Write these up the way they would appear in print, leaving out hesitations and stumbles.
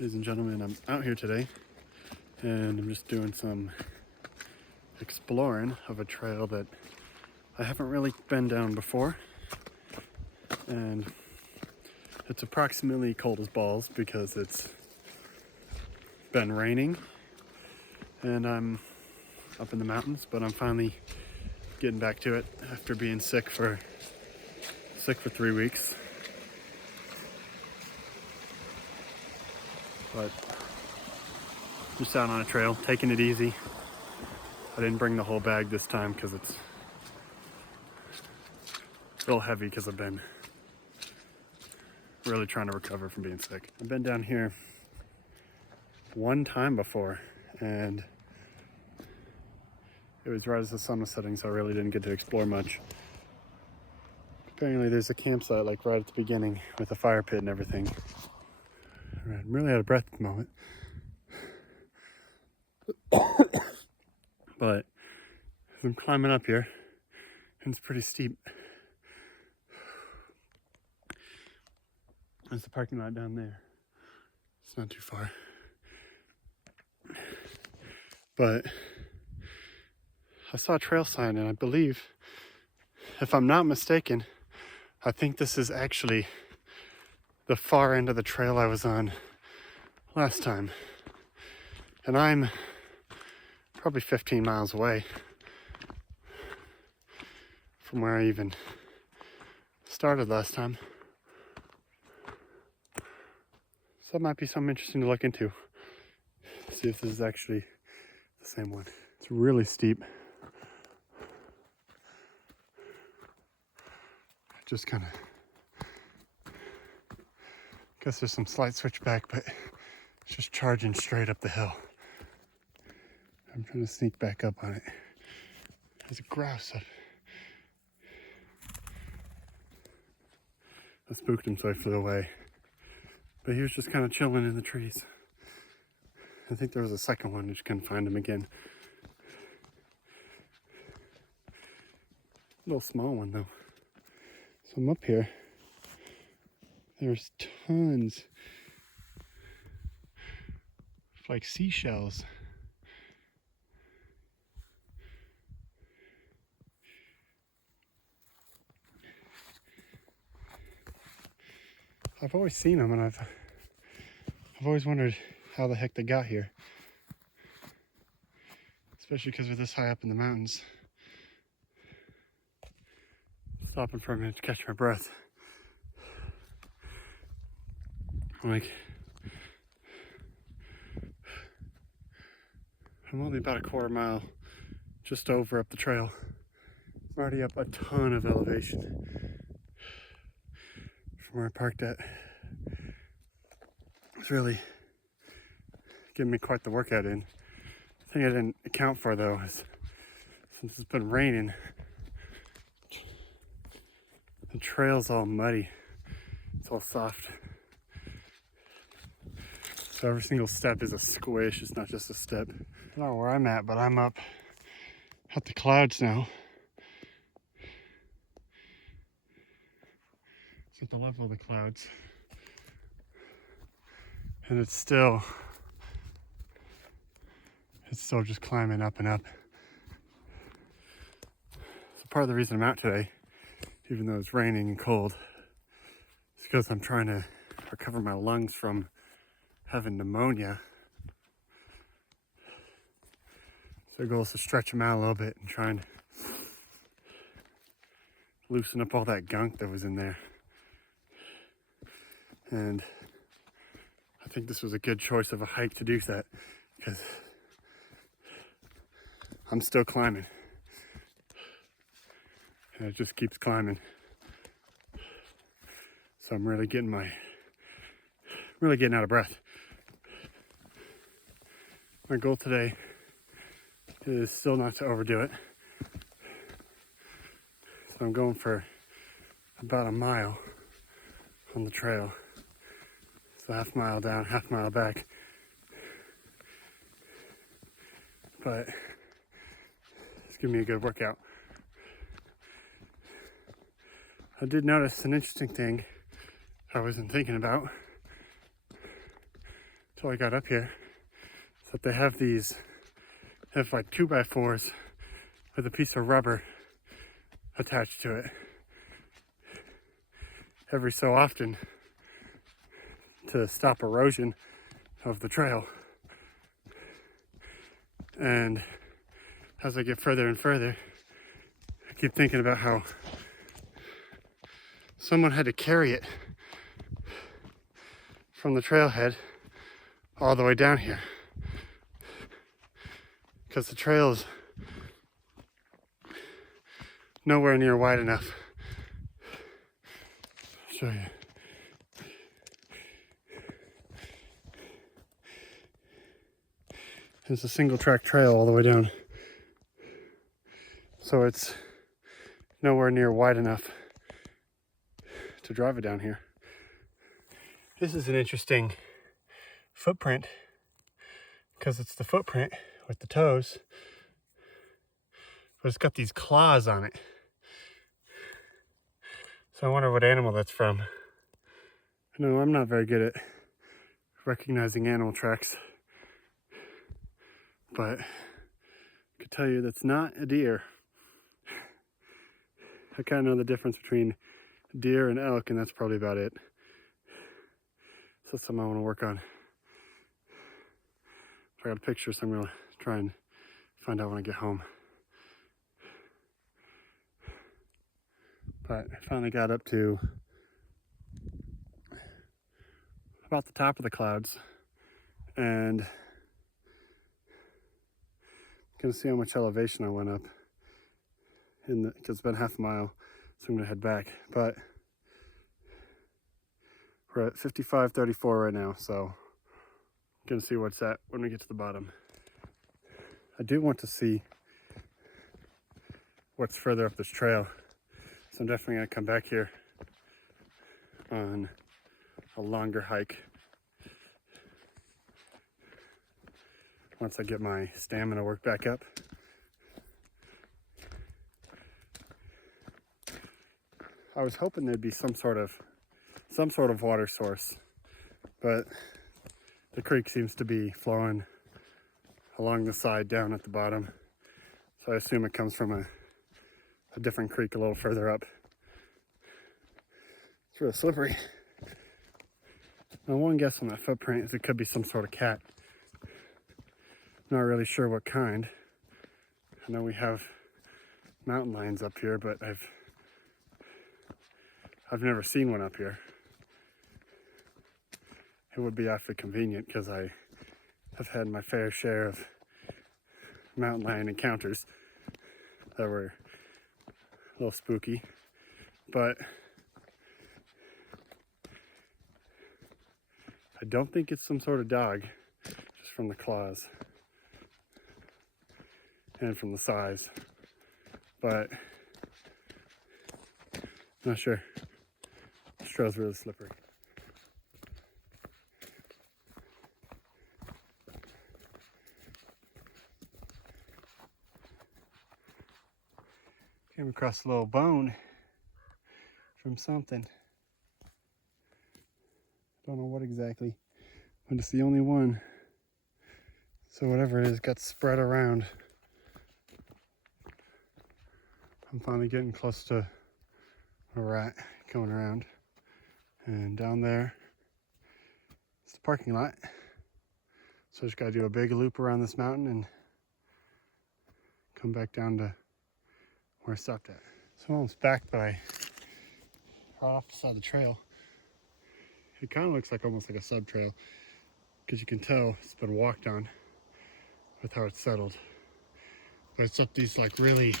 Ladies and gentlemen, I'm out here today and I'm just doing some exploring of a trail that I haven't really been down before, and it's approximately cold as balls because it's been raining and I'm up in the mountains, but I'm finally getting back to it after being sick for 3 weeks. But just out on a trail, taking it easy. I didn't bring the whole bag this time because it's a little heavy because I've been really trying to recover from being sick. I've been down here one time before and it was right as the sun was setting, so I really didn't get to explore much. Apparently there's a campsite like right at the beginning with a fire pit and everything. I'm really out of breath at the moment. But as I'm climbing up here, and it's pretty steep. There's the parking lot down there. It's not too far. But I saw a trail sign, and I believe, if I'm not mistaken, I think this is actually the far end of the trail I was on last time. And I'm probably 15 miles away from where I even started last time. So that might be something interesting to look into. See if this is actually the same one. It's really steep. Just kind of, guess there's some slight switchback, but it's just charging straight up the hill. I'm trying to sneak back up on it. There's a grouse up. I spooked him, so I flew away. But he was just kind of chilling in the trees. I think there was a second one, I just couldn't find him again. A little small one though. So I'm up here. There's tons of like seashells. I've always seen them, and I've always wondered how the heck they got here. Especially because we're this high up in the mountains. Stopping for a minute to catch my breath. I'm only about a quarter mile just over up the trail. I'm already up a ton of elevation from where I parked at. It's really giving me quite the workout in. The thing I didn't account for though is since it's been raining, the trail's all muddy. It's all soft. So every single step is a squish, it's not just a step. I don't know where I'm at, but I'm up at the clouds now. It's at the level of the clouds. And it's still just climbing up and up. So part of the reason I'm out today, even though it's raining and cold, is because I'm trying to recover my lungs from having pneumonia. So the goal is to stretch them out a little bit and try and loosen up all that gunk that was in there. And I think this was a good choice of a hike to do that because I'm still climbing. And it just keeps climbing. So I'm really getting out of breath. My goal today is still not to overdo it. So I'm going for about a mile on the trail. So half mile down, half mile back. But it's giving me a good workout. I did notice an interesting thing I wasn't thinking about till I got up here, is that they have like 2x4s with a piece of rubber attached to it every so often to stop erosion of the trail. And as I get further and further, I keep thinking about how someone had to carry it from the trailhead all the way down here, because the trail's nowhere near wide enough. I'll show you. It's a single track trail all the way down, so it's nowhere near wide enough to drive it down here. This is an interesting footprint because it's the footprint with the toes, but it's got these claws on it. So I wonder what animal that's from. No, I'm not very good at recognizing animal tracks, but I could tell you that's not a deer. I kind of know the difference between deer and elk, and that's probably about it. So that's something I want to work on. I got a picture, so I'm going to try and find out when I get home. But I finally got up to about the top of the clouds, and I'm going to see how much elevation I went up. Because it's been half a mile, so I'm going to head back. But we're at 55:34 right now, so I'm going to see what's at when we get to the bottom. I do want to see what's further up this trail, so I'm definitely going to come back here on a longer hike once I get my stamina work back up. I was hoping there'd be some sort of water source, but the creek seems to be flowing along the side down at the bottom, so I assume it comes from a different creek a little further up. It's really slippery. Now, one guess on that footprint is it could be some sort of cat. Not really sure what kind. I know we have mountain lions up here, but I've never seen one up here. It would be awfully convenient because I have had my fair share of mountain lion encounters that were a little spooky, but I don't think it's some sort of dog, just from the claws and from the size, but I'm not sure. This trail's really slippery. Came across a little bone from something. Don't know what exactly, but it's the only one. So whatever it is got spread around. I'm finally getting close to a rat going around. And down there, it's the parking lot. So I just gotta do a big loop around this mountain and come back down to where I stopped at. So I'm almost back, but I off the side of the trail. It kind of looks like almost like a sub trail, because you can tell it's been walked on with how it's settled. But it's up these like really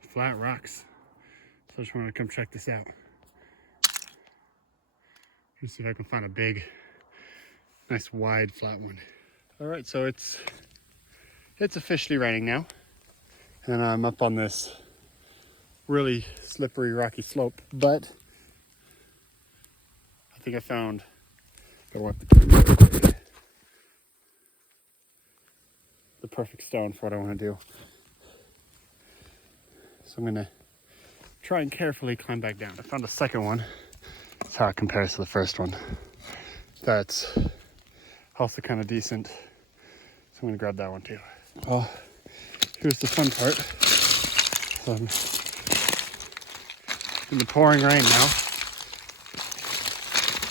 flat rocks. So I just wanted to come check this out. Let's see if I can find a big, nice wide flat one. All right, so it's officially raining now, and I'm up on this really slippery rocky slope, but I think I found, gotta wipe the perfect stone for what I want to do. So I'm gonna try and carefully climb back down. I found a second one. That's how it compares to the first one. that's also kind of decent. So I'm gonna grab that one too. Well, here's the fun part. So I'm in the pouring rain now,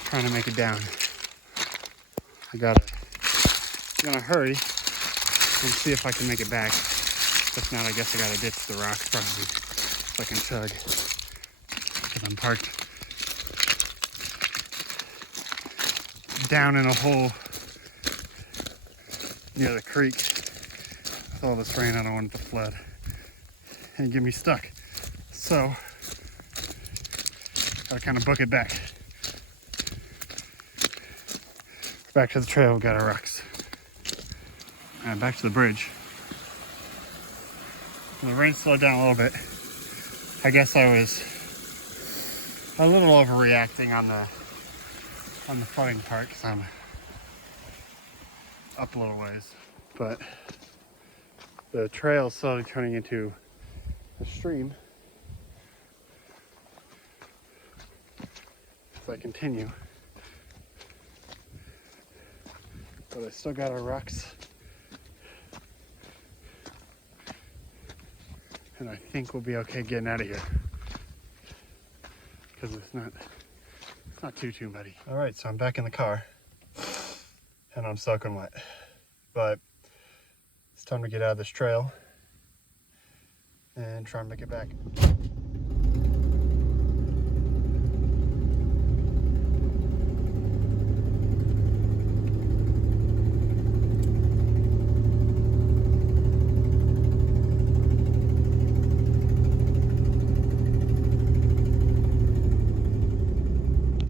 trying to make it down. I'm gonna hurry and see if I can make it back. If not, I guess I gotta ditch the rocks probably if I can chug. Because I'm parked down in a hole near the creek. With all this rain, I don't want it to flood and get me stuck. So, gotta kind of book it back. Back to the trail, we got our rocks. And back to the bridge. The rain slowed down a little bit. I guess I was a little overreacting on the flooding part because I'm up a little ways. But the trail is slowly turning into a stream as I continue. But I still got our rocks. And I think we'll be okay getting out of here. Because it's not too muddy. All right, so I'm back in the car and I'm soaking wet, but it's time to get out of this trail and try and make it back.